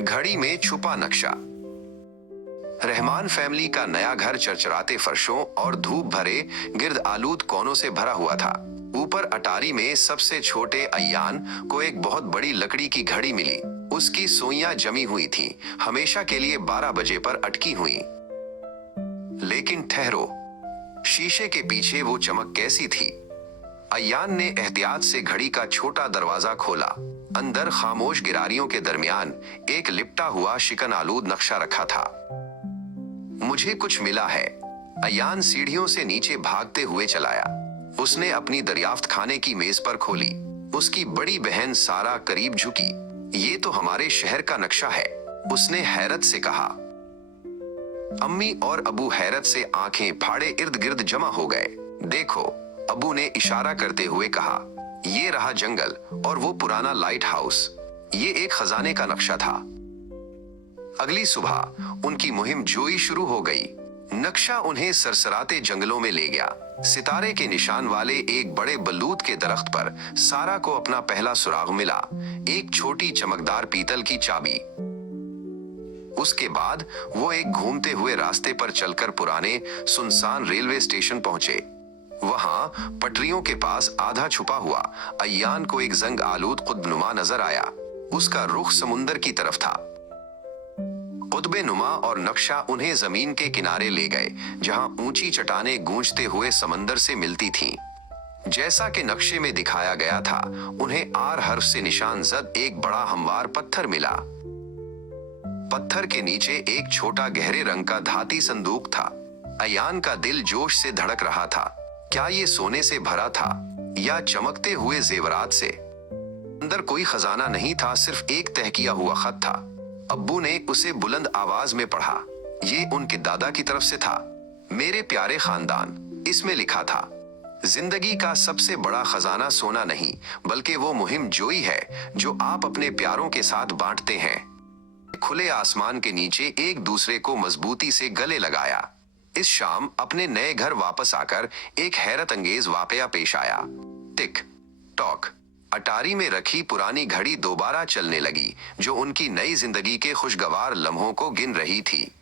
घड़ी में छुपा नक्शा। रहमान फैमिली का नया घर चरचराते फर्शों और धूप भरे गिर्द आलूद कोनों से भरा हुआ था। ऊपर अटारी में सबसे छोटे अय्यान को एक बहुत बड़ी लकड़ी की घड़ी मिली। उसकी सुइयां जमी हुई थीं, हमेशा के लिए 12 बजे पर अटकी हुई। लेकिन ठहरो, शीशे के पीछे वो चमक कैसी थी? अय्यान ने एहतियात से घड़ी का छोटा दरवाजा खोला। अंदर खामोश गिरारियों के दरमियान एक लिपटा हुआ शिकन आलूद नक्शा रखा था। मुझे कुछ मिला है, अय्यान सीढ़ियों से नीचे भागते हुए चलाया। उसने अपनी दरियाफ्त खाने की मेज पर खोली। उसकी बड़ी बहन सारा करीब झुकी। ये तो हमारे शहर का नक्शा है, उसने हैरत से कहा। अम्मी और अबू हैरत से आंखें फाड़े इर्द गिर्द जमा हो गए। देखो, अबू ने इशारा करते हुए कहा, ये रहा जंगल और वो पुराना लाइट हाउस। ये एक खजाने का नक्शा था। अगली सुबह उनकी मुहिम जोई शुरू हो गई। नक्शा उन्हें सरसराते जंगलों में ले गया। सितारे के निशान वाले एक बड़े बलूत के दरख्त पर सारा को अपना पहला सुराग मिला, एक छोटी चमकदार पीतल की चाबी। उसके बाद वो एक घूमते हुए रास्ते पर चलकर पुराने सुनसान रेलवे स्टेशन पहुंचे। वहां पटरियों के पास आधा छुपा हुआ अय्यान को एक जंग आलूद कुतुबनुमा नजर आया। उसका रुख समुंदर की तरफ था। कुतुबे नुमा और नक्शा उन्हें जमीन के किनारे ले गए, जहां ऊंची चट्टानें गूंजते हुए समंदर से मिलती थीं। जैसा कि नक्शे में दिखाया गया था, उन्हें आर हर्फ से निशान जद एक बड़ा हमवार पत्थर मिला। पत्थर के नीचे एक छोटा गहरे रंग का धाती संदूक था। अय्यान का दिल जोश से धड़क रहा था। क्या ये सोने से भरा था या चमकते हुए जेवरात से? अंदर कोई खजाना नहीं था, सिर्फ एक तह किया हुआ खत था। अब्बू ने उसे बुलंद आवाज में पढ़ा। ये उनके दादा की तरफ से था। मेरे प्यारे खानदान, इसमें लिखा था, जिंदगी का सबसे बड़ा खजाना सोना नहीं, बल्कि वो मुहिम जोई है जो आप अपने प्यारों के साथ बांटते हैं। खुले आसमान के नीचे एक दूसरे को मजबूती से गले लगाया। इस शाम अपने नए घर वापस आकर एक हैरत अंगेज वाकया पेश आया। टिक टॉक, अटारी में रखी पुरानी घड़ी दोबारा चलने लगी, जो उनकी नई जिंदगी के खुशगवार लम्हों को गिन रही थी।